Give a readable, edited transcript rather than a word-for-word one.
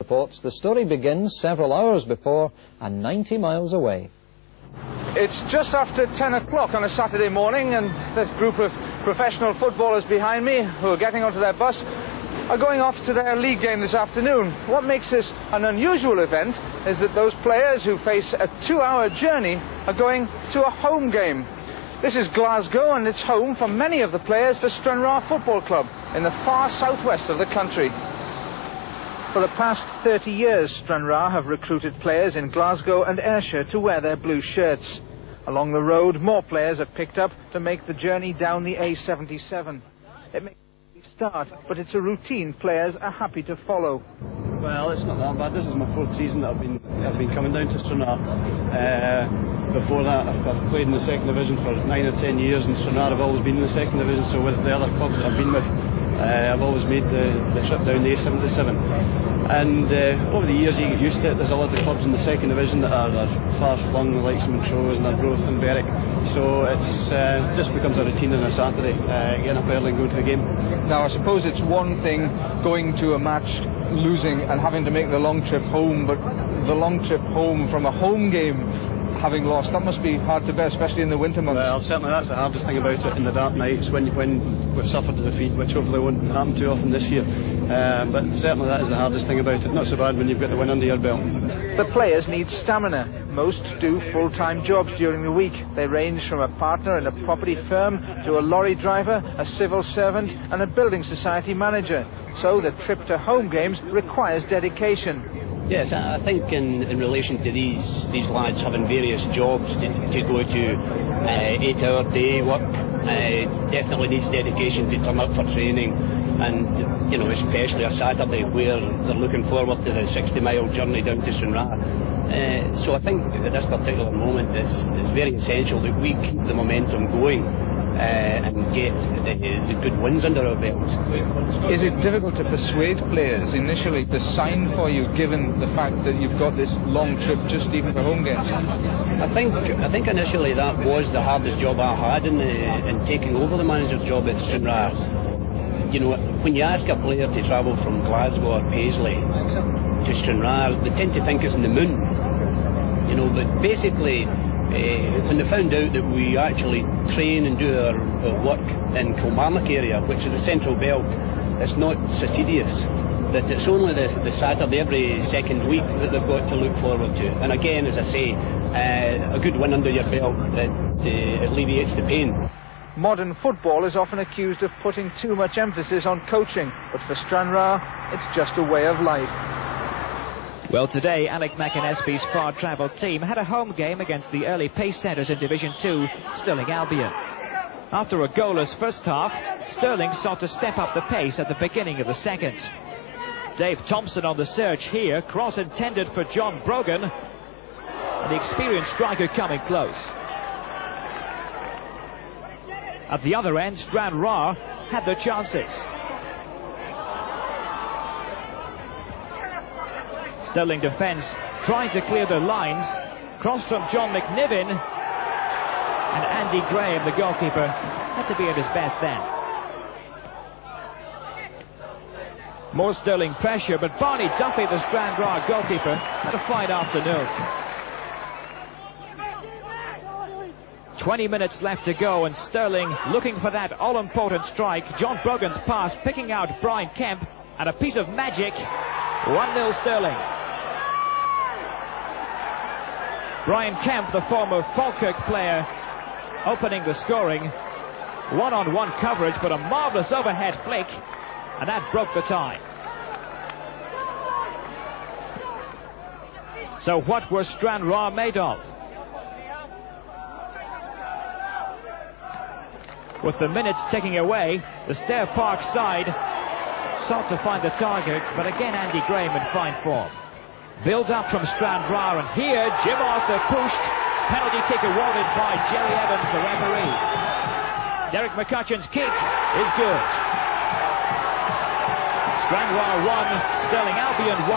Reports the story begins several hours before and 90 miles away. It's just after 10 o'clock on a Saturday morning, and this group of professional footballers behind me who are getting onto their bus are going off to their league game this afternoon. What makes this an unusual event is that those players who face a 2-hour journey are going to a home game. This is Glasgow, and it's home for many of the players for Stranraer Football Club in the far southwest of the country. For the past 30 years, Stranraer have recruited players in Glasgow and Ayrshire to wear their blue shirts. Along the road, more players are picked up to make the journey down the A77. It may start, but it's a routine players are happy to follow. Well, it's not that bad. This is my 4th season that I've been coming down to Stranraer. Before that, I've played in the 2nd division for 9 or 10 years, and Stranraer have always been in the 2nd division, so with the other clubs that I've been with, I've always made the trip down the A77. And over the years you get used to it. There's a lot of clubs in the 2nd division that are far-flung, like Montrose and Arbroath and Berwick. So it's just becomes a routine on a Saturday, getting up early and going to the game. Now, I suppose it's one thing going to a match, losing and having to make the long trip home, but the long trip home from a home game, having lost, that must be hard to bear, especially in the winter months. Well, certainly that's the hardest thing about it in the dark nights when we've suffered a defeat, which hopefully won't happen too often this year. But certainly that is the hardest thing about it. Not so bad when you've got the win under your belt. The players need stamina. Most do full-time jobs during the week. They range from a partner in a property firm to a lorry driver, a civil servant and a building society manager. So the trip to home games requires dedication. Yes, I think in relation to these lads having various jobs to go to, 8-hour day work definitely needs dedication to turn up for training, and you know, especially a Saturday where they're looking forward to the 60-mile journey down to Stranraer. So I think at this particular moment it's very essential that we keep the momentum going and get the good wins under our belt. Is it difficult to persuade players initially to sign for you, given the fact that you've got this long trip just even for home games? I think initially that was the hardest job I had in taking over the manager's job at Stranraer. You know, when you ask a player to travel from Glasgow or Paisley to Stranraer, they tend to think it's in the moon. You know, but basically, when they found out that we actually train and do our work in Kilmarnock area, which is a central belt, it's not so tedious, that it's only the Saturday every second week that they've got to look forward to. And again, as I say, a good win under your belt that alleviates the pain. Modern football is often accused of putting too much emphasis on coaching, but for Stranraer, it's just a way of life. Well, today, Sanny McAnespies' far-travelled team had a home game against the early pace setters in Division 2, Stirling Albion. After a goalless first half, Stirling sought to step up the pace at the beginning of the second. Dave Thompson on the surge here, cross intended for John Brogan, and the experienced striker coming close. At the other end, Stranraer had their chances. Stirling defence trying to clear their lines. Cross from John McNiven. And Andy Graham, the goalkeeper, had to be at his best then. More Stirling pressure, but Barney Duffy, the Stranraer goalkeeper, had a fine afternoon. 20 minutes left to go, and Stirling looking for that all-important strike. John Brogan's pass picking out Brian Kemp, and a piece of magic. 1-0 Stirling. Brian Kemp, the former Falkirk player, opening the scoring. One-on-one coverage, but a marvellous overhead flick, and that broke the tie. So what were Stranraer made of? With the minutes ticking away, the Stair Park side sought to find the target, but again Andy Graham in fine form. Build up from Stranraer, and here Jim Arthur pushed. Penalty kick awarded by Jerry Evans, the referee. Derek McCutcheon's kick is good. Stranraer 1, Stirling Albion 1.